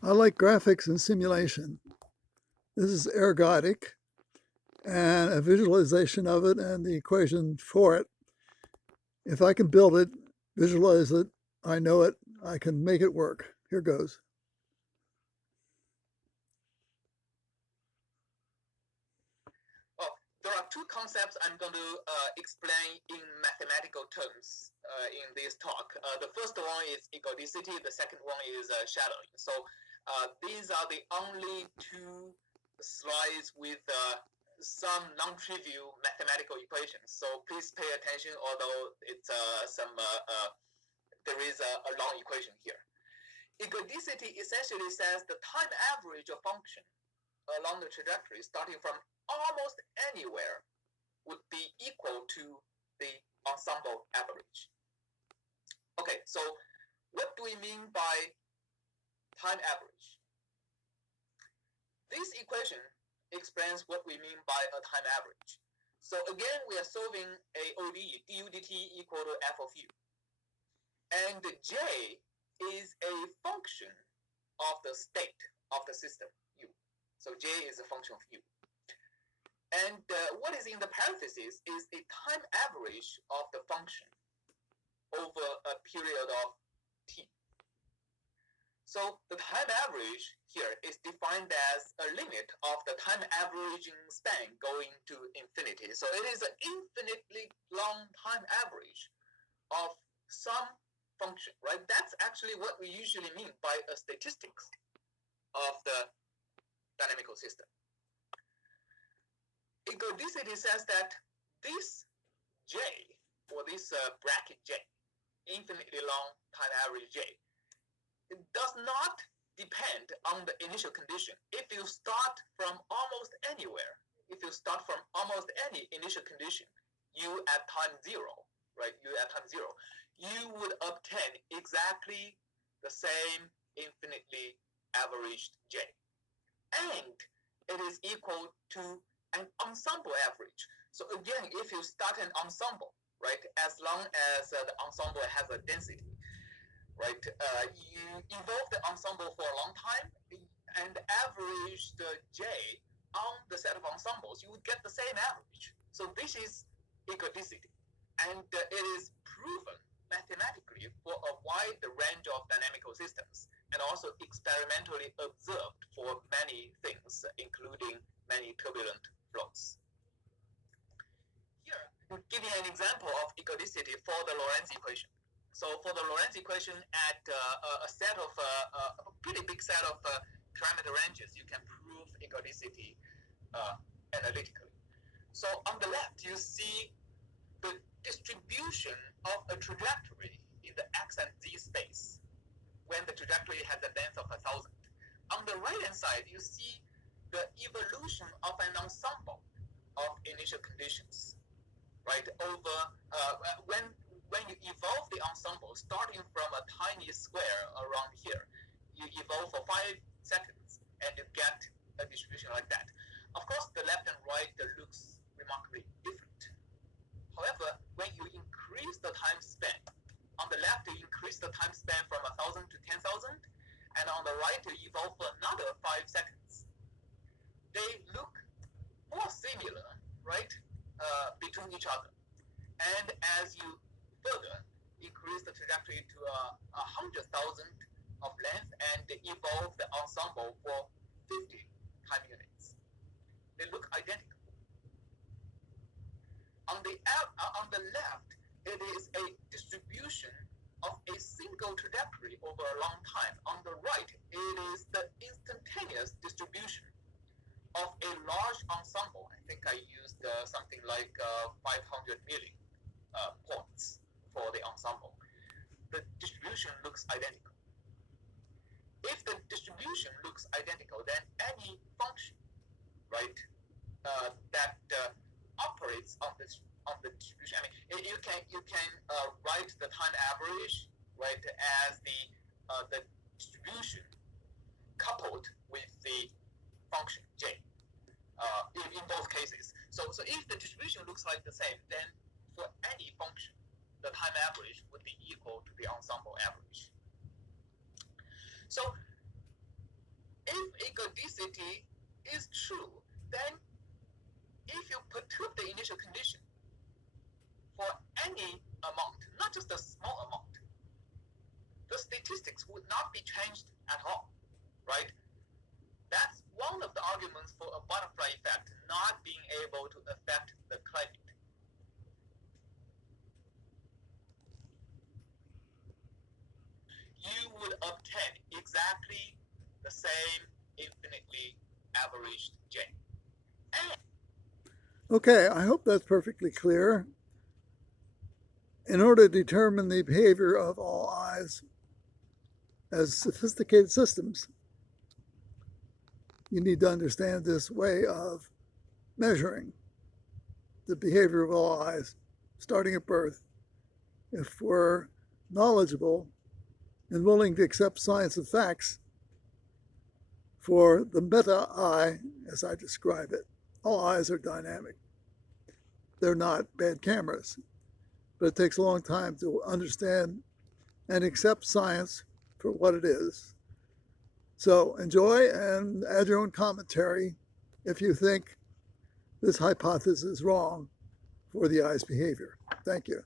I like graphics and simulation. This is ergodic, and a visualization of it and the equation for it. If I can build it, visualize it, I know it, I can make it work. Here goes. Oh, there are two concepts I'm going to explain in mathematical terms in this talk. The first one is ergodicity. The second one is shadowing. So these are the only two slides with some non-trivial mathematical equations. So please pay attention, although it's there is a long equation here. Ergodicity essentially says the time average of function along the trajectory starting from almost anywhere would be equal to the ensemble average. Okay, so what do we mean by time average? This equation explains what we mean by a time average. So again, we are solving a ODE, du dt equal to f of u. And j is a function of the state of the system, u. So j is a function of u. And what is in the parentheses is a time average of the function over a period of t. So the time average here is defined as a limit of the time averaging span going to infinity. So it is an infinitely long time average of some function, right? That's actually what we usually mean by a statistics of the dynamical system. Ergodicity says that this j, or this bracket j, infinitely long time average j, it does not depend on the initial condition. If you start from almost anywhere, if you start from almost any initial condition, u at time zero, right, u at time zero, you would obtain exactly the same infinitely averaged j. And it is equal to an ensemble average. So again, if you start an ensemble, right, as long as the ensemble has a density, right, you evolve the ensemble for a long time and average the j on the set of ensembles, you would get the same average. So this is ergodicity. And it is proven mathematically for a wide range of dynamical systems and also experimentally observed for many things, including many turbulent flows. Here, I'm giving an example of ergodicity for the Lorentz equation. So for the Lorentz equation at a set of a pretty big set of parameter ranges, you can prove ergodicity analytically. So on the left, you see the distribution of a trajectory in the x and z space when the trajectory has a length of 1,000. On the right-hand side, you see the evolution of an ensemble of initial conditions, right? Over when you evolve the ensemble, starting from a tiny square around here, you evolve for 5 seconds, and you get a distribution like that. Of course, the left and right looks remarkably different. However, when you increase the time span, on the left you increase the time span from 1,000 to 10,000, and on the right you evolve for another 5 seconds. They look more similar, right, between each other. And as you further increase the trajectory to 100,000 of length and evolve the ensemble for 50 time units, they look identical. On the left, it is a distribution of a single trajectory over a long time. On the right, it is the instantaneous distribution of a large ensemble. I think I used something like 500 million points for the ensemble. The distribution looks identical. If the distribution looks identical, then any function, right, that operates on the distribution. I mean, you can write the time average, right, as the distribution coupled with the function j in both cases. So if the distribution looks like the same, then for any function, the time average would be equal to the ensemble average. So egodicity is true, then if you perturb the initial condition for any amount, not just a small amount, the statistics would not be changed at all, right? That's one of the arguments for a butterfly effect not being able to affect the climate. You would obtain exactly the same infinitely averaged J. Okay, I hope that's perfectly clear. In order to determine the behavior of all eyes as sophisticated systems, you need to understand this way of measuring the behavior of all eyes starting at birth. If we're knowledgeable and willing to accept science and facts for the meta eye, as I describe it, all eyes are dynamic. They're not bad cameras, but it takes a long time to understand and accept science for what it is. So enjoy and add your own commentary if you think this hypothesis is wrong for the eye's behavior. Thank you.